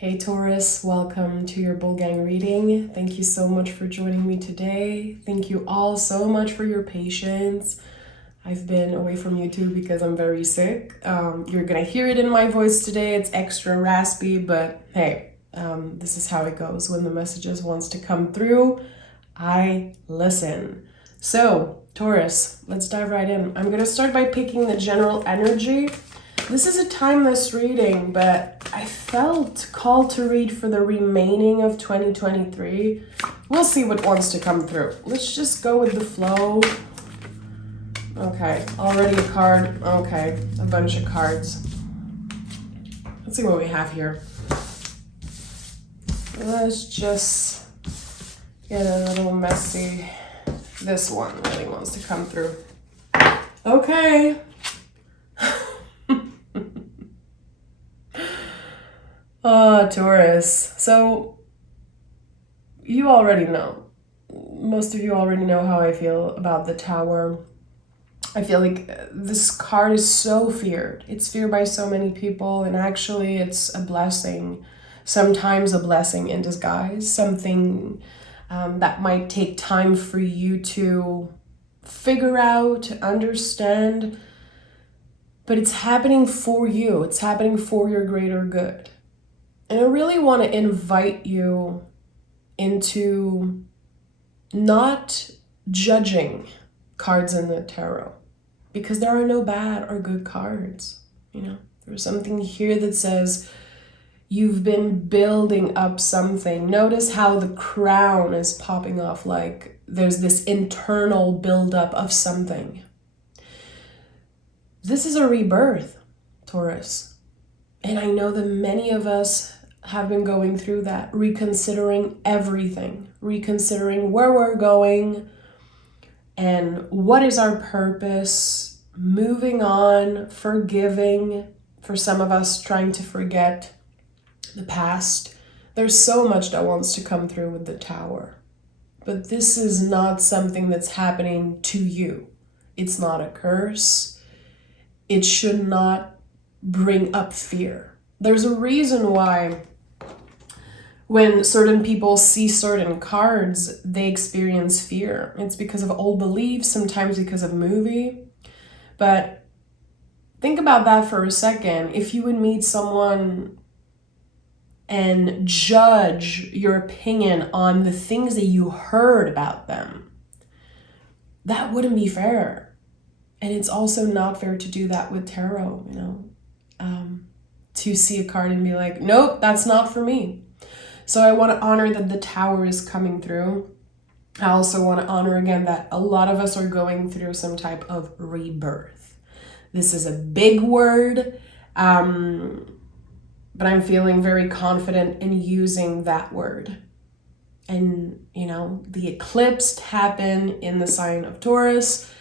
Hey Taurus, welcome to your Bull Gang reading. Thank you so much for joining me today. Thank you all so much for your patience. I've been away from YouTube because I'm very sick. You're gonna hear it in my voice today. It's extra raspy, but hey, this is how it goes when the messages wants to come through. I listen. So, Taurus, let's dive right in. I'm gonna start by picking the general energy. This is a timeless reading, but I felt called to read for the remaining of 2023. We'll see what wants to come through. Let's just go with the flow. Okay, already a card. Okay, a bunch of cards. Let's see what we have here. Let's just get a little messy. This one really wants to come through. Okay. Taurus. So, you already know. Most of you already know how I feel about the Tower. I feel like this card is so feared. It's feared by so many people, and actually it's a blessing. Sometimes a blessing in disguise. Something that might take time for you to figure out, to understand. But it's happening for you. It's happening for your greater good. And I really want to invite you into not judging cards in the tarot, because there are no bad or good cards. You know, there's something here that says you've been building up something. Notice how the crown is popping off, like there's this internal buildup of something. This is a rebirth, Taurus. And I know that many of us have been going through that, reconsidering everything, reconsidering where we're going and what is our purpose, moving on, forgiving, for some of us trying to forget the past. There's so much that wants to come through with the Tower. But this is not something that's happening to you. It's not a curse. It should not bring up fear. There's a reason why when certain people see certain cards, they experience fear. It's because of old beliefs, sometimes because of movie. But think about that for a second. If you would meet someone and judge your opinion on the things that you heard about them, that wouldn't be fair. And it's also not fair to do that with tarot, you know, to see a card and be like, nope, that's not for me. So I want to honor that the Tower is coming through. I also want to honor again that a lot of us are going through some type of rebirth. This is a big word, but I'm feeling very confident in using that word. And, you know, the eclipse happened in the sign of Taurus.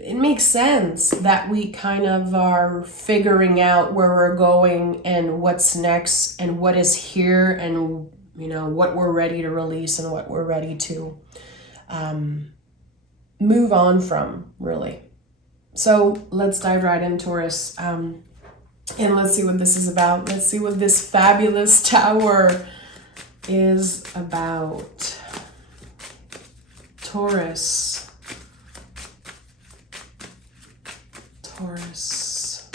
It makes sense that we kind of are figuring out where we're going and what's next and what is here and, you know, what we're ready to release and what we're ready to move on from, really. So let's dive right in, Taurus, and let's see what this is about. Let's see what this fabulous Tower is about. Taurus. Taurus.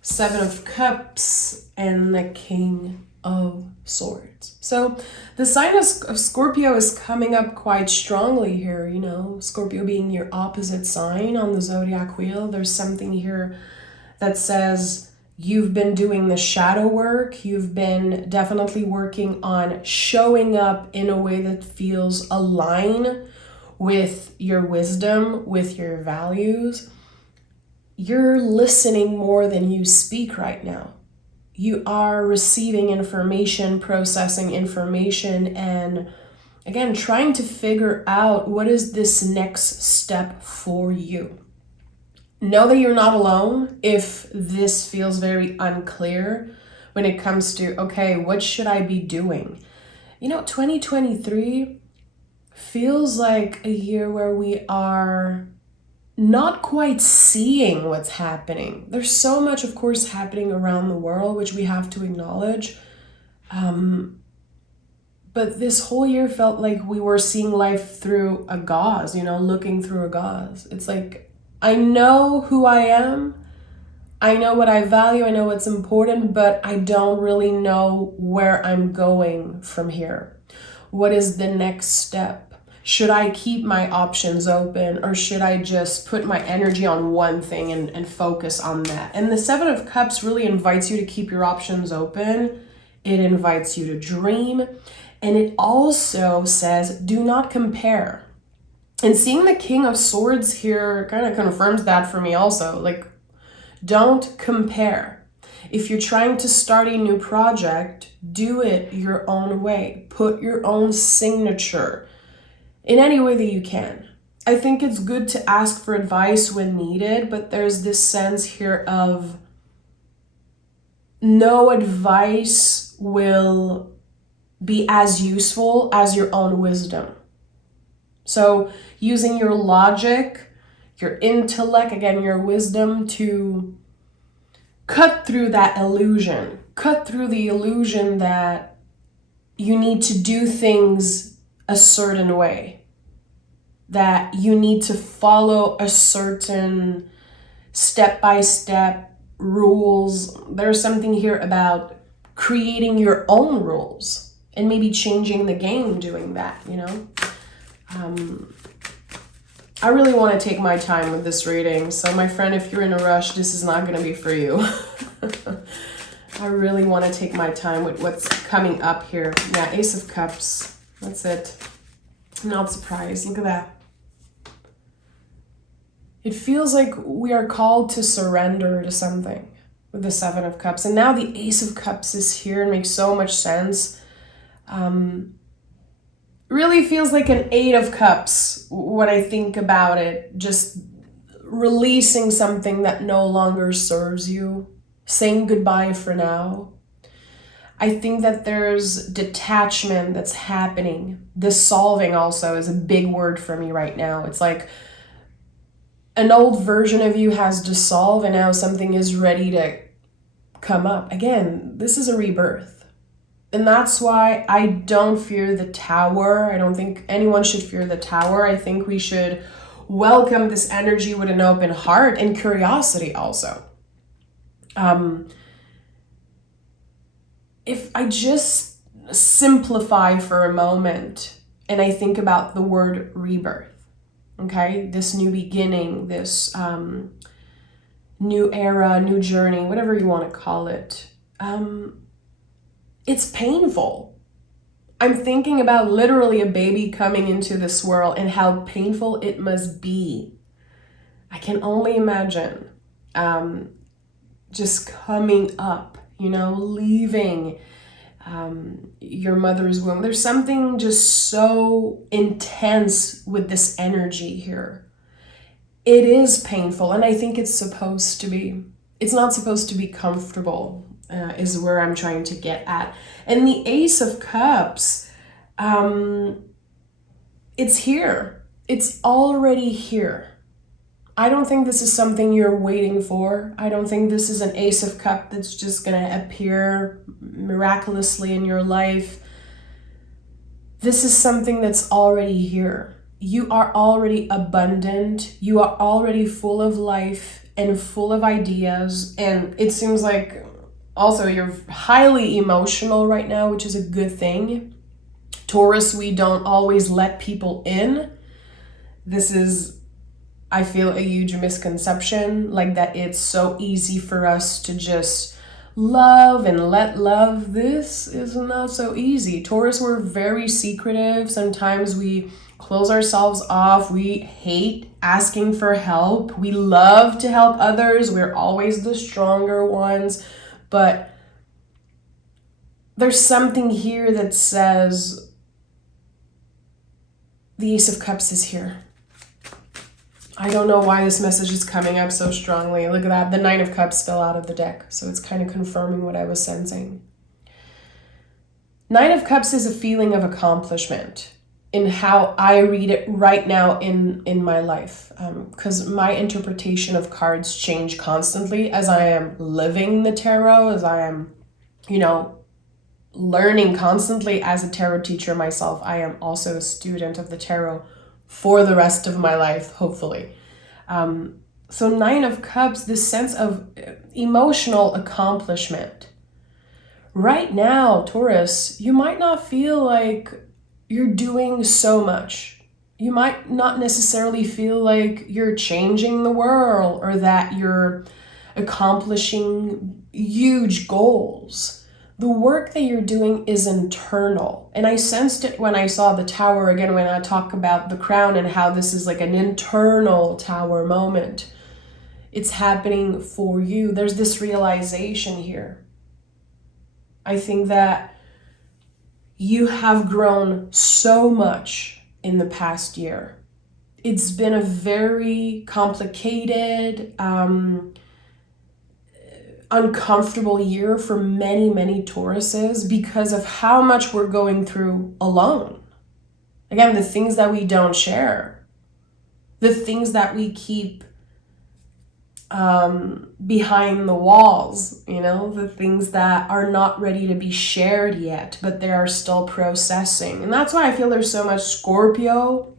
Seven of Cups and the King of Swords. So the sign of Scorpio is coming up quite strongly here, you know, Scorpio being your opposite sign on the zodiac wheel. There's something here that says you've been doing the shadow work. You've been definitely working on showing up in a way that feels aligned with your wisdom, with your values. You're listening more than you speak right now. You are receiving information, processing information, and again, trying to figure out what is this next step for you. Know that you're not alone if this feels very unclear when it comes to, okay, what should I be doing? You know, 2023 feels like a year where we are not quite seeing what's happening. There's so much, of course, happening around the world, which we have to acknowledge. But this whole year felt like we were seeing life through a gauze, looking through a gauze. It's like, I know who I am. I know what I value. I know what's important, but I don't really know where I'm going from here. What is the next step? Should I keep my options open, or should I just put my energy on one thing and focus on that? And the Seven of Cups really invites you to keep your options open. It invites you to dream. And it also says, do not compare. And seeing the King of Swords here kind of confirms that for me also. Like, don't compare. If you're trying to start a new project, do it your own way. Put your own signature in any way that you can. I think it's good to ask for advice when needed, but there's this sense here of no advice will be as useful as your own wisdom. So using your logic, your intellect, again, your wisdom to cut through that illusion, cut through the illusion that you need to do things a certain way, that you need to follow a certain step-by-step rules. There's something here about creating your own rules and maybe changing the game doing that, I really want to take my time with this reading. So my friend, if you're in a rush, this is not going to be for you. I really want to take my time with what's coming up here. Yeah, Ace of Cups. That's it. I'm not surprised. Look at that. It feels like we are called to surrender to something with the Seven of Cups. And now the Ace of Cups is here and makes so much sense. Really feels like an Eight of Cups when I think about it. Just releasing something that no longer serves you. Saying goodbye for now. I think that there's detachment that's happening. Dissolving also is a big word for me right now. It's like an old version of you has dissolved and now something is ready to come up. Again, this is a rebirth. And that's why I don't fear the Tower. I don't think anyone should fear the Tower. I think we should welcome this energy with an open heart and curiosity also. If I just simplify for a moment and I think about the word rebirth, okay? This new beginning, this new era, new journey, whatever you want to call it. It's painful. I'm thinking about literally a baby coming into this world and how painful it must be. I can only imagine just coming up, leaving your mother's womb. There's something just so intense with this energy here. It is painful, and I think it's supposed to be. It's not supposed to be comfortable, is where I'm trying to get at. And the Ace of Cups, it's here. It's already here. I don't think this is something you're waiting for. I don't think this is an Ace of Cups that's just going to appear miraculously in your life. This is something that's already here. You are already abundant. You are already full of life and full of ideas. And it seems like also you're highly emotional right now, which is a good thing. Taurus, we don't always let people in. This is, I feel, a huge misconception, like that it's so easy for us to just love and let love. This is not so easy. Taurus, we're very secretive. Sometimes we close ourselves off. We hate asking for help. We love to help others. We're always the stronger ones. But there's something here that says the Ace of Cups is here. I don't know why this message is coming up so strongly. Look at that. The Nine of Cups fell out of the deck. So it's kind of confirming what I was sensing. Nine of Cups is a feeling of accomplishment. in how I read it right now in my life. Because my interpretation of cards change constantly as I am living the tarot, as I am, learning constantly as a tarot teacher myself. I am also a student of the tarot for the rest of my life, hopefully. So 9 of Cups, this sense of emotional accomplishment. Right now, Taurus, you might not feel like you're doing so much. You might not necessarily feel like you're changing the world or that you're accomplishing huge goals. The work that you're doing is internal. And I sensed it when I saw the tower again, when I talk about the crown and how this is like an internal tower moment. It's happening for you. There's this realization here. I think that you have grown so much in the past year. It's been a very complicated, uncomfortable year for many, many Tauruses because of how much we're going through alone. Again, the things that we don't share, the things that we keep behind the walls, the things that are not ready to be shared yet, but they are still processing. And that's why I feel there's so much Scorpio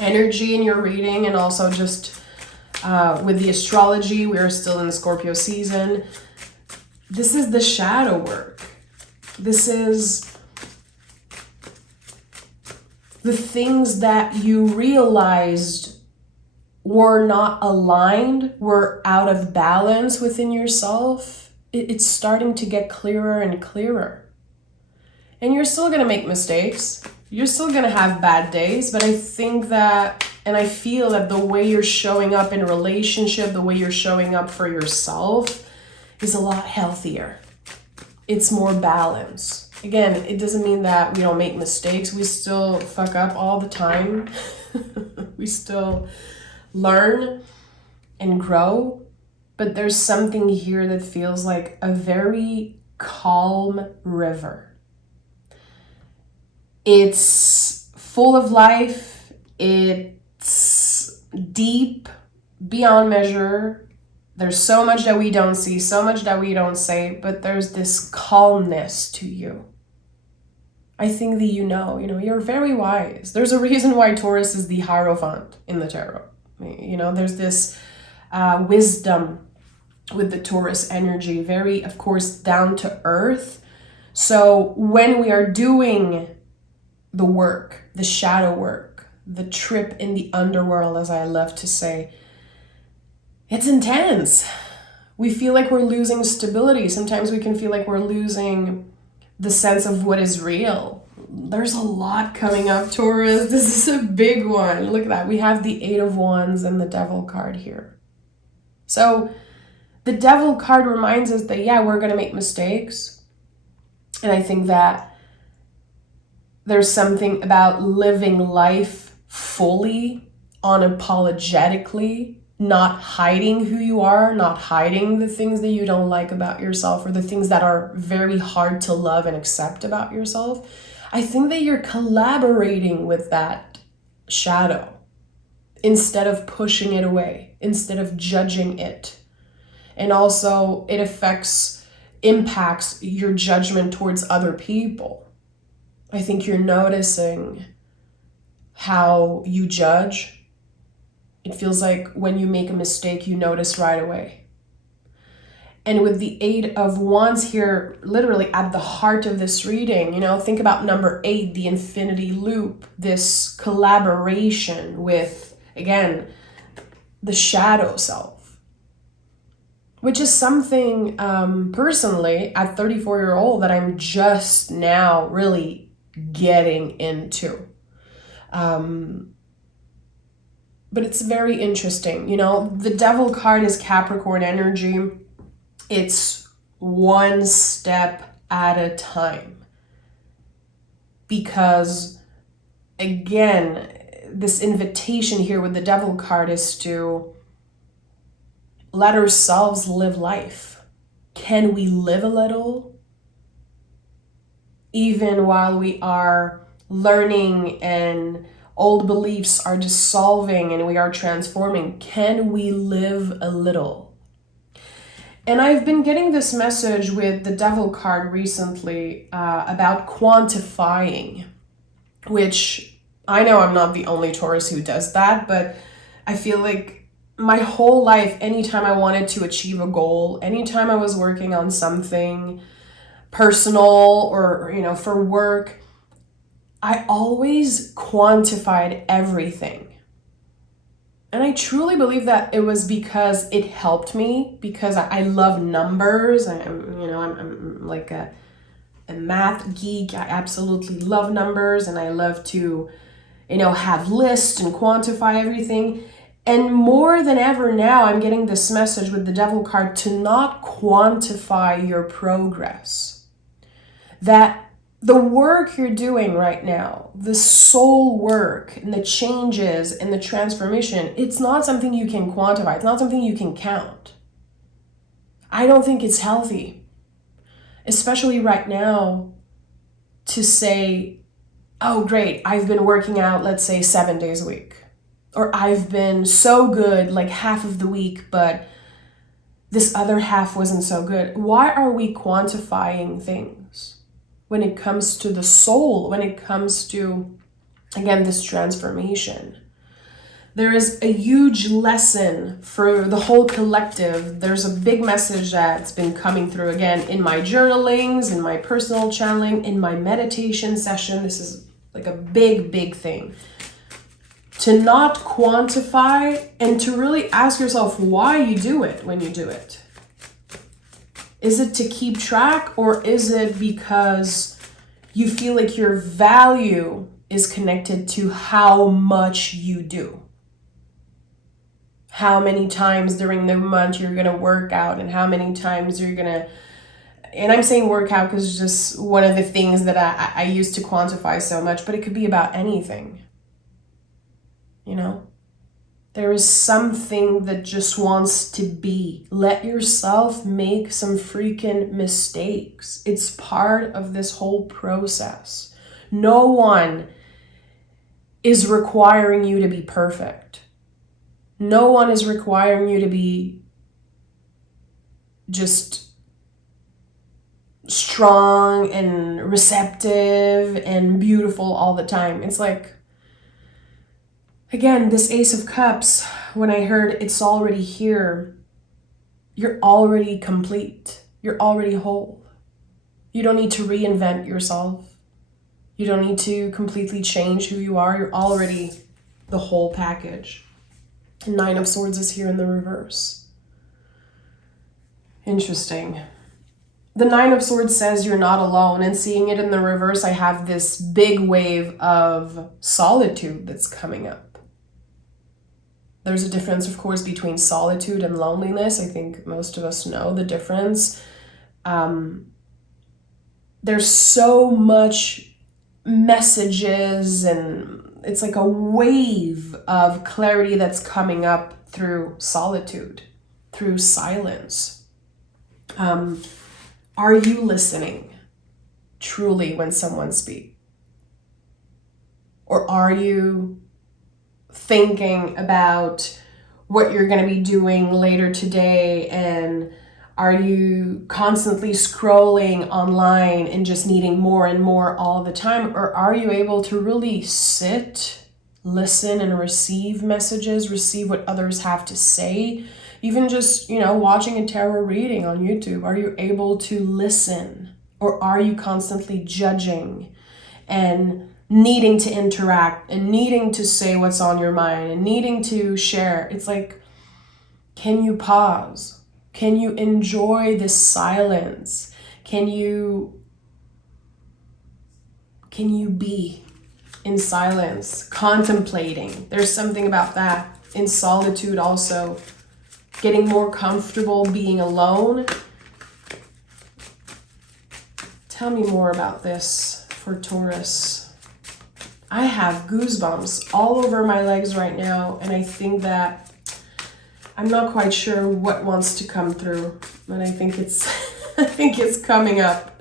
energy in your reading, and also just with the astrology, we're still in the Scorpio season. This is the shadow work. This is the things that you realized were not aligned, were out of balance within yourself. It's starting to get clearer and clearer. And you're still going to make mistakes. You're still going to have bad days, but I think that, and I feel that the way you're showing up in a relationship, the way you're showing up for yourself is a lot healthier. It's more balanced. Again, it doesn't mean that we don't make mistakes. We still fuck up all the time. We still learn and grow, but there's something here that feels like a very calm river. It's full of life. It's deep beyond measure. There's so much that we don't see, so much that we don't say, but there's this calmness to you. I think that you're very wise. There's a reason why Taurus is the Hierophant in the tarot. There's this wisdom with the Taurus energy, very, of course, down to earth. So when we are doing the work, the shadow work, the trip in the underworld, as I love to say, it's intense. We feel like we're losing stability. Sometimes we can feel like we're losing the sense of what is real. There's a lot coming up, Taurus. This is a big one. Look at that. We have the 8 of Wands and the Devil card here. So the Devil card reminds us that, we're going to make mistakes. And I think that there's something about living life fully, unapologetically, not hiding who you are, not hiding the things that you don't like about yourself or the things that are very hard to love and accept about yourself. I think that you're collaborating with that shadow instead of pushing it away, instead of judging it. And also it impacts your judgment towards other people. I think you're noticing how you judge. It feels like when you make a mistake, you notice right away. And with the 8 of Wands here, literally at the heart of this reading, think about number 8, the infinity loop, this collaboration with, again, the shadow self, which is something personally at 34-year-old that I'm just now really getting into. But it's very interesting. The Devil card is Capricorn energy. It's one step at a time. Because, again, this invitation here with the Devil card is to let ourselves live life. Can we live a little? Even while we are learning and old beliefs are dissolving and we are transforming, can we live a little? And I've been getting this message with the Devil card recently about quantifying, which I know I'm not the only Taurus who does that, but I feel like my whole life, anytime I wanted to achieve a goal, anytime I was working on something personal or, for work, I always quantified everything. And I truly believe that it was because it helped me, because I love numbers. I'm like a math geek. I absolutely love numbers, and I love to, have lists and quantify everything. And more than ever now, I'm getting this message with the Devil card to not quantify your progress. That the work you're doing right now, the soul work and the changes and the transformation, it's not something you can quantify. It's not something you can count. I don't think it's healthy, especially right now, to say, oh, great, I've been working out, let's say 7 days a week. Or I've been so good like half of the week, but this other half wasn't so good. Why are we quantifying things? When it comes to the soul, when it comes to, again, this transformation. There is a huge lesson for the whole collective. There's a big message that's been coming through, again, in my journalings, in my personal channeling, in my meditation session. This is like a big, big thing. To not quantify and to really ask yourself why you do it when you do it. Is it to keep track, or is it because you feel like your value is connected to how much you do? How many times during the month you're going to work out, and how many times you're going to, and I'm saying workout because it's just one of the things that I used to quantify so much, but it could be about anything. There is something that just wants to be. Let yourself make some freaking mistakes. It's part of this whole process. No one is requiring you to be perfect. No one is requiring you to be just strong and receptive and beautiful all the time. It's like, again, this Ace of Cups, when I heard it's already here, you're already complete. You're already whole. You don't need to reinvent yourself. You don't need to completely change who you are. You're already the whole package. And Nine of Swords is here in the reverse. Interesting. The Nine of Swords says you're not alone, and seeing it in the reverse, I have this big wave of solitude that's coming up. There's a difference, of course, between solitude and loneliness. I think most of us know the difference. There's so much messages, and it's like a wave of clarity that's coming up through solitude, through silence. Are you listening truly when someone speaks? Or are you thinking about what you're going to be doing later today, and are you constantly scrolling online and just needing more and more all the time? Or are you able to really sit, listen, and receive messages, receive what others have to say? Even just, watching a tarot reading on YouTube, are you able to listen? Or are you constantly judging and needing to interact and needing to say what's on your mind and needing to share? It's like, can you pause? Can you enjoy this silence? Can you be in silence, contemplating? There's something about that. In solitude also, getting more comfortable being alone. Tell me more about this for Taurus. I have goosebumps all over my legs right now, and I think that I'm not quite sure what wants to come through, but I think it's coming up.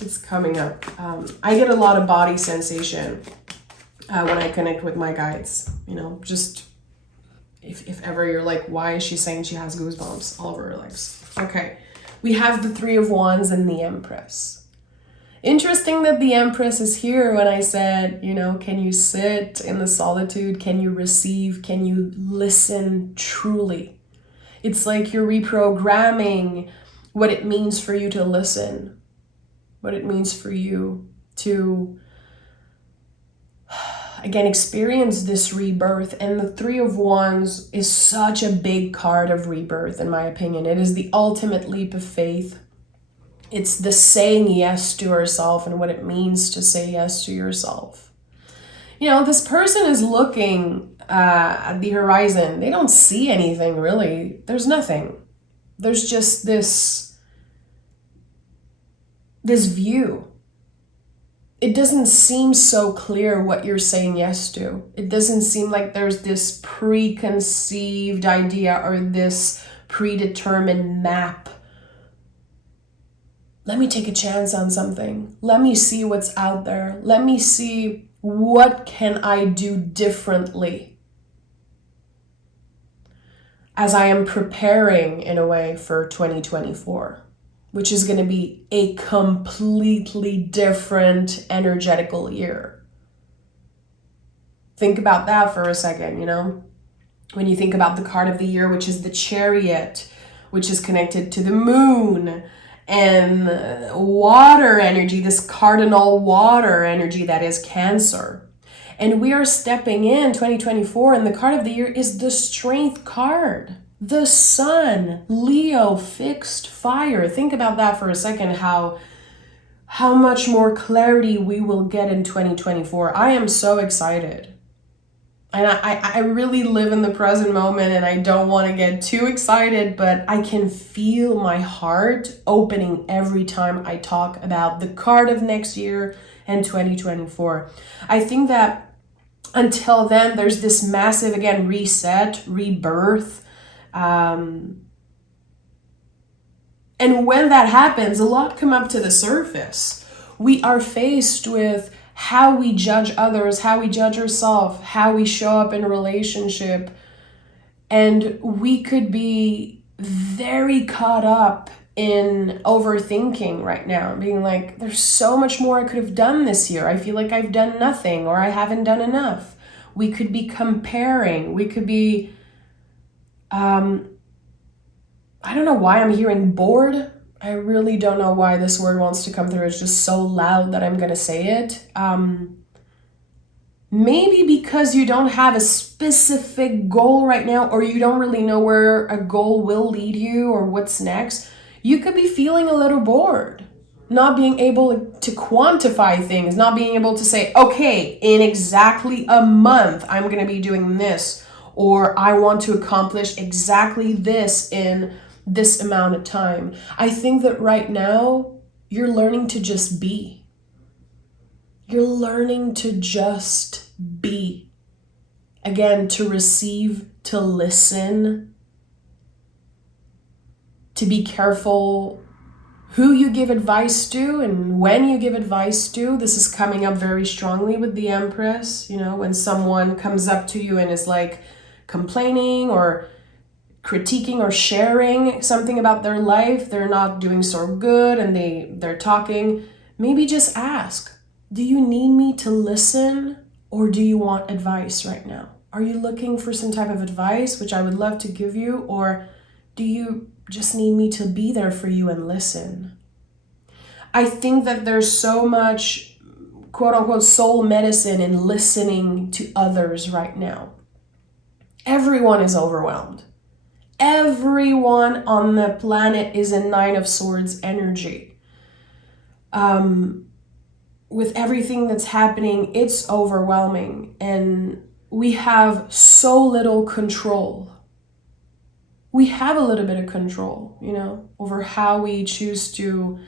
it's coming up. I get a lot of body sensation when I connect with my guides. You know, just if ever you're like, why is she saying she has goosebumps all over her legs? Okay, we have the Three of Wands and the Empress. Interesting that the Empress is here when I said, you know, can you sit in the solitude? Can you receive? Can you listen truly? It's like you're reprogramming what it means for you to listen, what it means for you to, again, experience this rebirth. And the Three of Wands is such a big card of rebirth, in my opinion. It is the ultimate leap of faith. It's the saying yes to yourself and what it means to say yes to yourself. You know, this person is looking at the horizon. They don't see anything, really. There's nothing. There's just this view. It doesn't seem so clear what you're saying yes to. It doesn't seem like there's this preconceived idea or this predetermined map. Let me take a chance on something. Let me see what's out there. Let me see what can I do differently as I am preparing in a way for 2024, which is going to be a completely different energetical year. Think about that for a second, you know? When you think about the card of the year, which is the Chariot, which is connected to the moon, and water energy, this cardinal water energy that is Cancer. And we are stepping in 2024, and the card of the year is the Strength card. The Sun, Leo, fixed fire. Think about that for a second, how much more clarity we will get in 2024. I am so excited. And I really live in the present moment, and I don't want to get too excited, but I can feel my heart opening every time I talk about the card of next year and 2024. I think that until then, there's this massive, again, reset, rebirth. And when that happens, a lot come up to the surface. We are faced with how we judge others, how we judge ourselves, how we show up in a relationship. And we could be very caught up in overthinking right now, being like, there's so much more I could have done this year. I feel like I've done nothing, or I haven't done enough. We could be comparing. We could be, I don't know why I'm hearing bored. I really don't know why this word wants to come through. It's just so loud that I'm going to say it. Maybe because you don't have a specific goal right now, or you don't really know where a goal will lead you or what's next. You could be feeling a little bored, not being able to quantify things, not being able to say, okay, in exactly a month, I'm going to be doing this, or I want to accomplish exactly this in this amount of time. I think that right now you're learning to just be. You're learning to just be. Again, to receive, to listen, to be careful who you give advice to and when you give advice to. This is coming up very strongly with the Empress. You know, when someone comes up to you and is like complaining or critiquing or sharing something about their life, they're not doing so good, and they're talking, maybe just ask, do you need me to listen, or do you want advice right now? Are you looking for some type of advice, which I would love to give you, or do you just need me to be there for you and listen? I think that there's so much quote unquote soul medicine in listening to others right now. Everyone is overwhelmed. Everyone on the planet is in Nine of Swords energy. With everything that's happening, it's overwhelming, and we have so little control. We have a little bit of control, you know, over how we choose to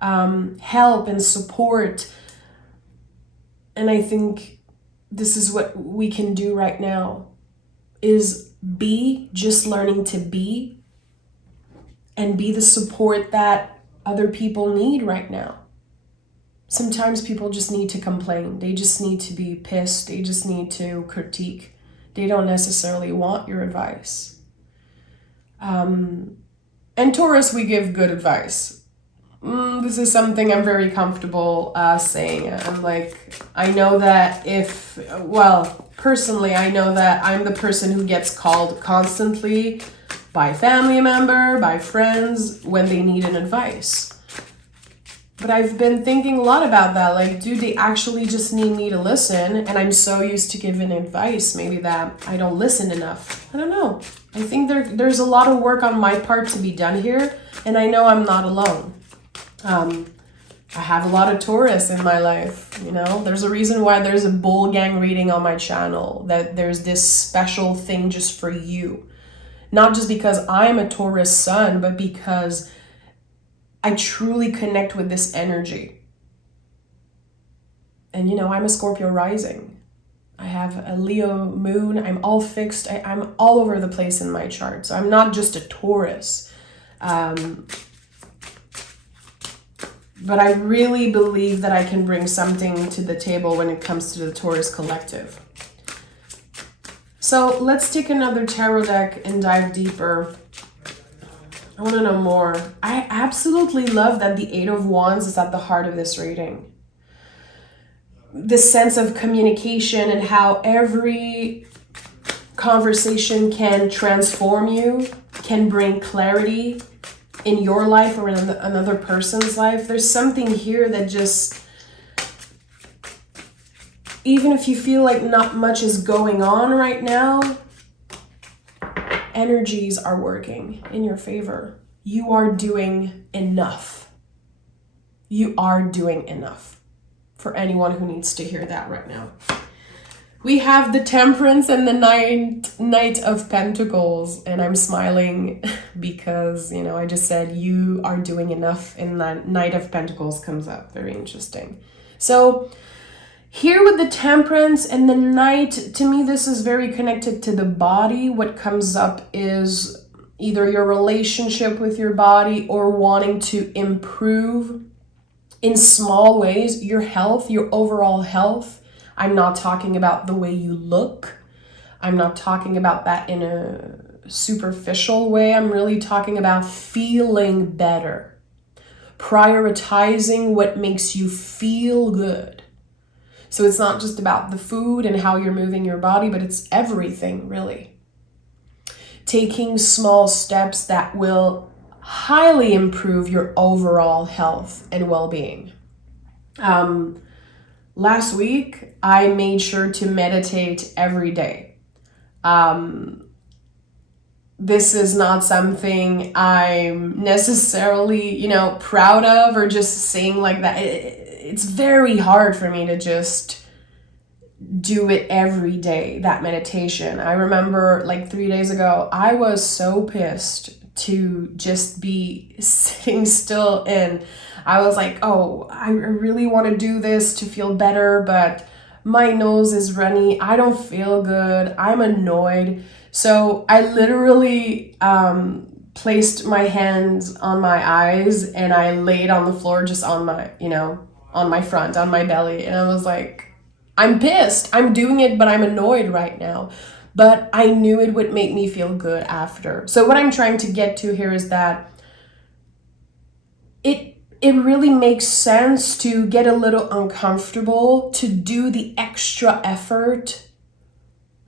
help and support. And I think this is what we can do right now, is be, just learning to be, and be the support that other people need right now. Sometimes people just need to complain. They just need to be pissed. They just need to critique. They don't necessarily want your advice. And Taurus, we give good advice. This is something I'm very comfortable saying. I know that personally, I know that I'm the person who gets called constantly by family member, by friends, when they need an advice. But I've been thinking a lot about that. Like, do they actually just need me to listen? And I'm so used to giving advice, maybe that I don't listen enough. I don't know. I think there's a lot of work on my part to be done here. And I know I'm not alone. I have a lot of Taurus in my life, you know? There's a reason why there's a bull gang reading on my channel. That there's this special thing just for you. Not just because I'm a Taurus sun, but because I truly connect with this energy. And you know, I'm a Scorpio rising. I have a Leo moon. I'm all fixed. I'm all over the place in my chart. So I'm not just a Taurus. But I really believe that I can bring something to the table when it comes to the Taurus collective. So let's take another tarot deck and dive deeper. I want to know more. I absolutely love that the Eight of Wands is at the heart of this reading. This sense of communication and how every conversation can transform you, can bring clarity in your life or in another person's life. There's something here that just, even if you feel like not much is going on right now, energies are working in your favor. You are doing enough. You are doing enough, for anyone who needs to hear that right now. We have the Temperance and the Knight of Pentacles, and I'm smiling because, you know, I just said you are doing enough, and the Knight of Pentacles comes up. Very interesting. So here with the Temperance and the Knight, to me, this is very connected to the body. What comes up is either your relationship with your body or wanting to improve in small ways your health, your overall health. I'm not talking about the way you look. I'm not talking about that in a superficial way. I'm really talking about feeling better, prioritizing what makes you feel good. So it's not just about the food and how you're moving your body, but it's everything, really. Taking small steps that will highly improve your overall health and well-being. Last week, I made sure to meditate every day. This is not something I'm necessarily, you know, proud of or just saying like that. It's very hard for me to just do it every day, that meditation. I remember like 3 days ago, I was so pissed to just be sitting still, and I was like, oh, I really want to do this to feel better, but my nose is runny. I don't feel good. I'm annoyed. So I literally placed my hands on my eyes and I laid on the floor just on my, you know, on my front, on my belly. And I was like, I'm pissed. I'm doing it, but I'm annoyed right now. But I knew it would make me feel good after. So what I'm trying to get to here is that it really makes sense to get a little uncomfortable, to do the extra effort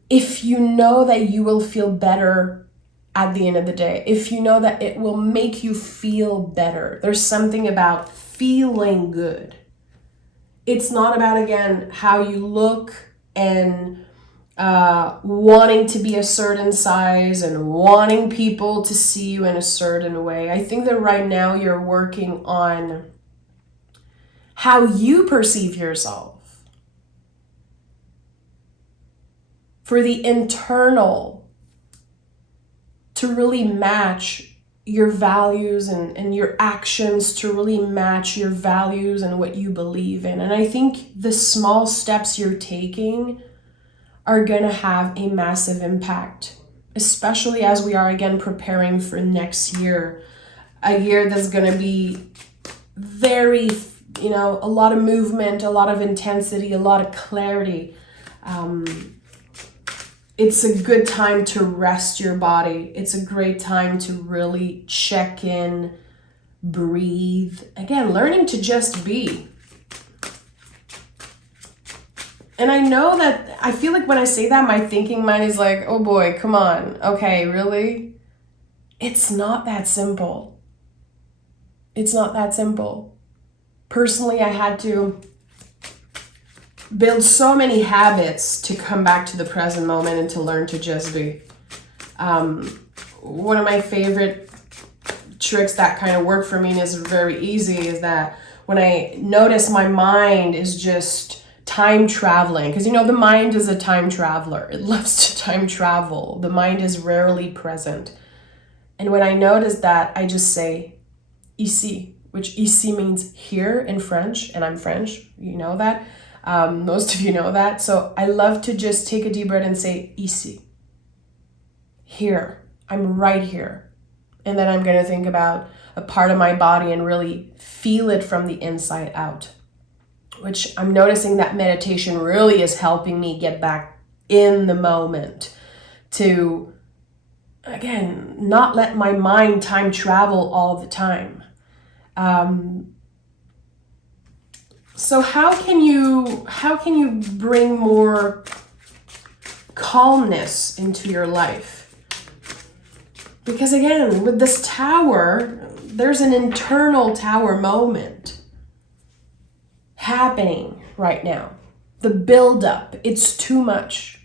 if you know that you will feel better at the end of the day, if you know that it will make you feel better. There's something about feeling good. It's not about, again, how you look and wanting to be a certain size and wanting people to see you in a certain way. I think that right now you're working on how you perceive yourself. For the internal to really match your values and your actions to really match your values and what you believe in. And I think the small steps you're taking are going to have a massive impact, especially as we are again preparing for next year, a year that's going to be very you know, a lot of movement, a lot of intensity, a lot of clarity. It's a good time to rest your body. It's a great time to really check in, breathe. Again, learning to just be. And I know that, I feel like when I say that, my thinking mind is like, oh boy, come on. Okay, really? It's not that simple. It's not that simple. Personally, I had to build so many habits to come back to the present moment and to learn to just be. One of my favorite tricks that kind of work for me and is very easy is that when I notice my mind is just time traveling, because you know the mind is a time traveler. It loves to time travel. The mind is rarely present. And when I notice that, I just say ici, which ici means here in French, and I'm French, you know that. Most of you know that. So I love to just take a deep breath and say ici. Here. I'm right here. And then I'm going to think about a part of my body and really feel it from the inside out. Which I'm noticing that meditation really is helping me get back in the moment to, again, not let my mind time travel all the time. So how can you bring more calmness into your life? Because again, with this tower, there's an internal tower moment happening right now. The buildup, it's too much.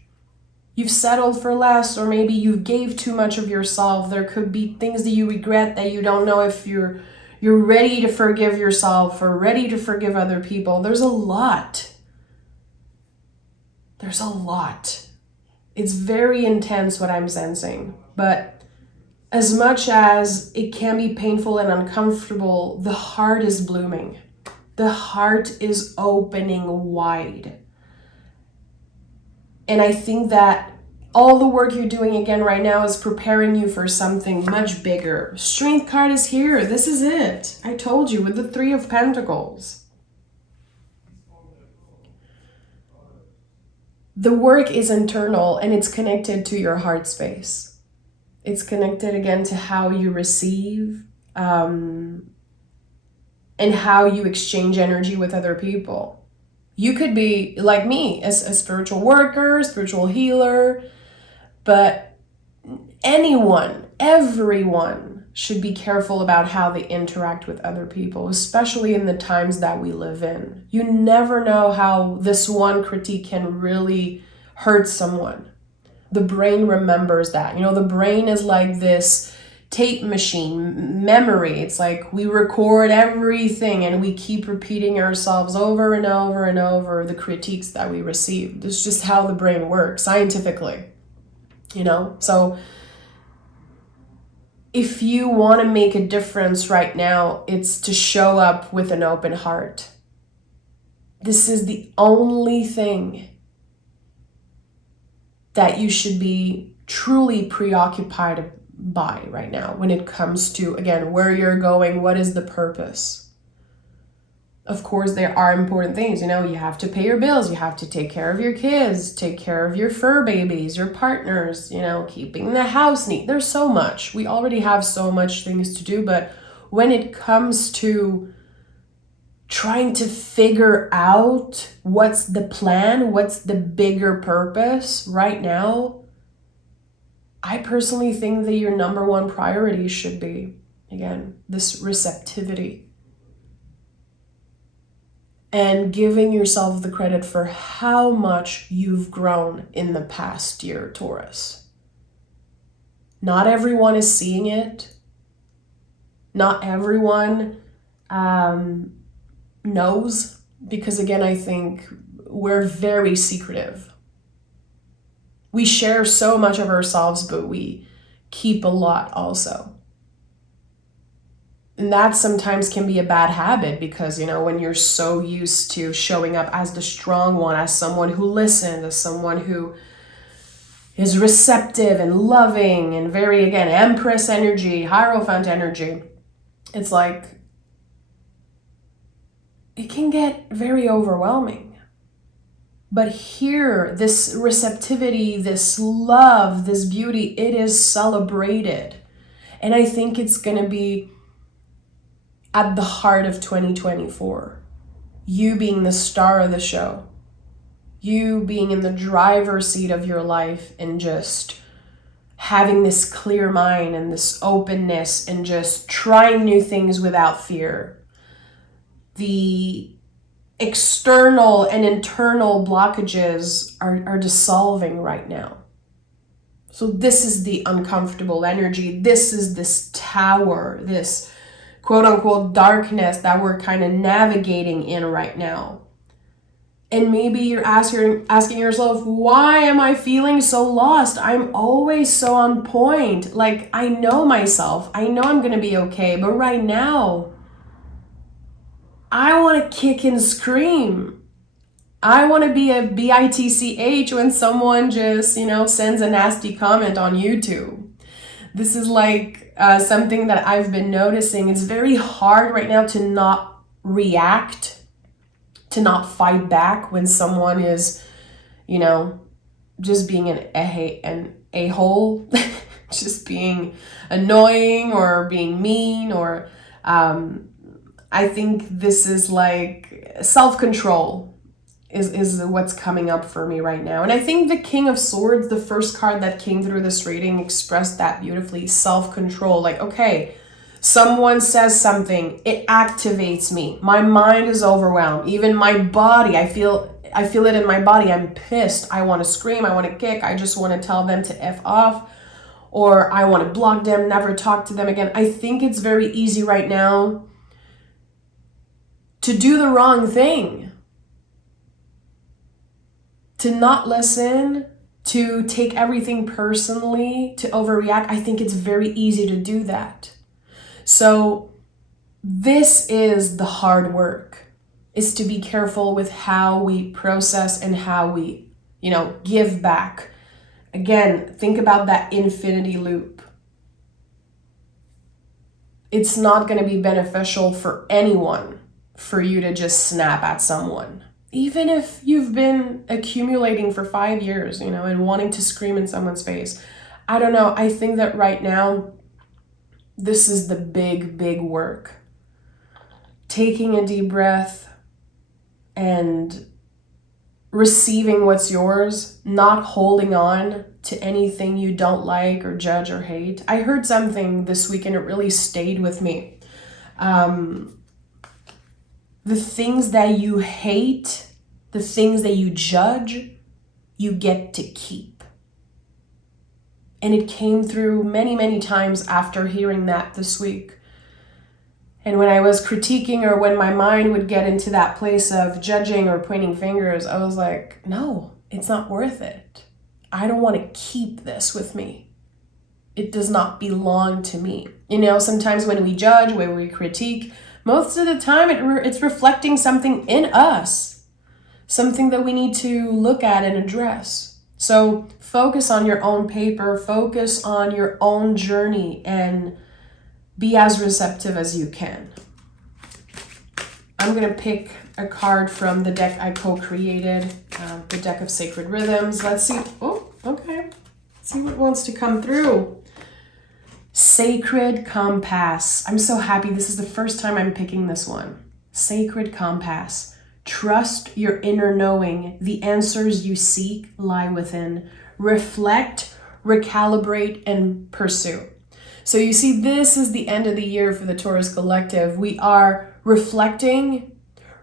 You've settled for less, or maybe you gave too much of yourself. There could be things that you regret that you don't know if you're ready to forgive yourself or ready to forgive other people. There's a lot. There's a lot. It's very intense what I'm sensing. But as much as it can be painful and uncomfortable, the heart is blooming. The heart is opening wide. And I think that all the work you're doing again right now is preparing you for something much bigger. Strength card is here. This is it. I told you with the 3 of Pentacles. The work is internal and it's connected to your heart space. It's connected again to how you receive and how you exchange energy with other people. You could be like me, as a spiritual worker, spiritual healer, but everyone should be careful about how they interact with other people, especially in the times that we live in. You never know how this one critique can really hurt someone. The brain remembers that. You know, the brain is like this tape machine, memory. It's like we record everything and we keep repeating ourselves over and over and over the critiques that we receive. This is just how the brain works scientifically, you know? So if you want to make a difference right now, it's to show up with an open heart. This is the only thing that you should be truly preoccupied by right now when it comes to, again, where you're going, what is the purpose? Of course, there are important things. You know, you have to pay your bills, you have to take care of your kids, take care of your fur babies, your partners, you know, keeping the house neat. There's so much. We already have so much things to do, but when it comes to trying to figure out what's the plan, what's the bigger purpose right now, I personally think that your number one priority should be, again, this receptivity. And giving yourself the credit for how much you've grown in the past year, Taurus. Not everyone is seeing it. Not everyone knows, because again, I think we're very secretive. We share so much of ourselves, but we keep a lot also. And that sometimes can be a bad habit because, you know, when you're so used to showing up as the strong one, as someone who listens, as someone who is receptive and loving and very, again, Empress energy, Hierophant energy, it's like, it can get very overwhelming. But here, this receptivity, this love, this beauty, it is celebrated. And I think it's going to be at the heart of 2024. You being the star of the show. You being in the driver's seat of your life and just having this clear mind and this openness and just trying new things without fear. The external and internal blockages are dissolving right now. So this is the uncomfortable energy. This is this tower, this quote unquote darkness that we're kind of navigating in right now. And maybe you're asking yourself, why am I feeling so lost? I'm always so on point. Like, I know myself. I know I'm going to be okay. But right now, I want to kick and scream. I want to be a bitch when someone just, sends a nasty comment on YouTube. This is like something that I've been noticing. It's very hard right now to not react, to not fight back when someone is, just being an a-hole, just being annoying or being mean or I think this is like self-control is what's coming up for me right now. And I think the King of Swords, the first card that came through this reading, expressed that beautifully. Self-control. Like, okay, someone says something, it activates me. My mind is overwhelmed. Even my body, I feel it in my body. I'm pissed. I want to scream. I want to kick. I just want to tell them to F off. Or I want to block them, never talk to them again. I think it's very easy right now to do the wrong thing. To not listen, to take everything personally, to overreact. I think it's very easy to do that. So this is the hard work, is to be careful with how we process and how we, give back. Again, think about that infinity loop. It's not going to be beneficial for anyone for you to just snap at someone. Even if you've been accumulating for 5 years, and wanting to scream in someone's face. I don't know. I think that right now, this is the big, big work. Taking a deep breath and receiving what's yours, not holding on to anything you don't like or judge or hate. I heard something this week and it really stayed with me. The things that you hate, the things that you judge, you get to keep. And it came through many, many times after hearing that this week. And when I was critiquing or when my mind would get into that place of judging or pointing fingers, I was like, no, it's not worth it. I don't want to keep this with me. It does not belong to me. Sometimes when we judge, when we critique, most of the time it's reflecting something in us, something that we need to look at and address. So focus on your own paper, focus on your own journey, and be as receptive as you can. I'm going to pick a card from the deck I co-created, the deck of Sacred Rhythms. Let's see. Oh, okay. Let's see what wants to come through. Sacred Compass. I'm so happy. This is the first time I'm picking this one. Sacred Compass. Trust your inner knowing. The answers you seek lie within. Reflect, recalibrate, and pursue. So you see, this is the end of the year for the Taurus Collective. We are reflecting,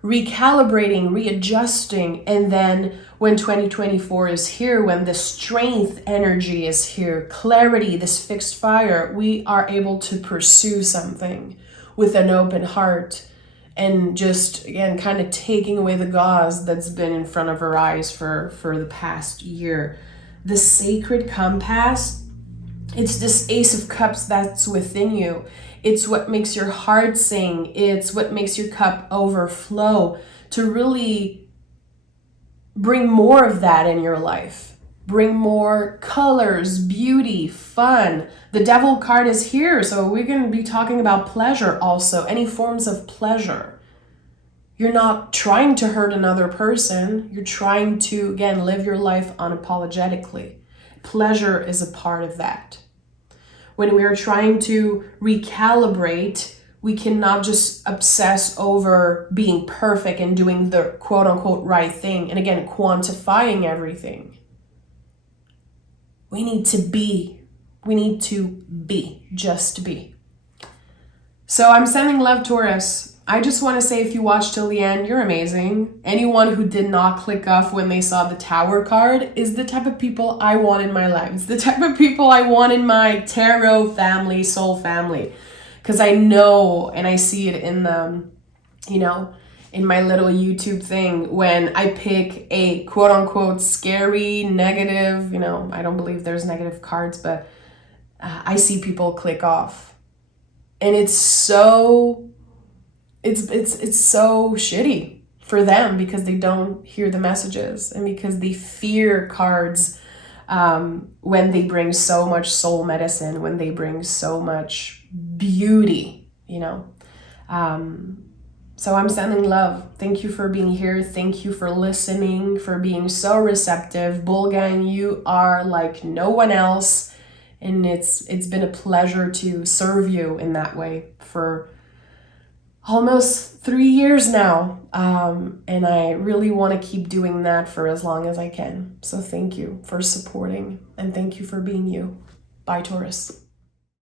recalibrating, readjusting, and then when 2024 is here, when the strength energy is here, clarity, this fixed fire, we are able to pursue something with an open heart and just, again, kind of taking away the gauze that's been in front of our eyes for the past year. The Sacred Compass, it's this Ace of Cups that's within you. It's what makes your heart sing. It's what makes your cup overflow to really bring more of that in your life. Bring more colors, beauty, fun. The Devil card is here, so we're going to be talking about pleasure also, any forms of pleasure. You're not trying to hurt another person. You're trying to, again, live your life unapologetically. Pleasure is a part of that. When we are trying to recalibrate, we cannot just obsess over being perfect and doing the quote unquote right thing. And again, quantifying everything. We need to be. We need to be. Just be. So I'm sending love, Taurus. I just want to say, if you watched till the end, you're amazing. Anyone who did not click off when they saw the Tower card is the type of people I want in my life. It's the type of people I want in my tarot family, soul family. Because I know, and I see it in the, in my little YouTube thing, when I pick a quote unquote scary, negative, I don't believe there's negative cards, but I see people click off. And it's so shitty for them because they don't hear the messages and because they fear cards when they bring so much soul medicine, when they bring so much beauty, So I'm sending love. Thank you for being here. Thank you for listening, for being so receptive. Bull Gang, you are like no one else. And it's been a pleasure to serve you in that way for almost 3 years now. And I really want to keep doing that for as long as I can. So thank you for supporting and thank you for being you. Bye, Taurus.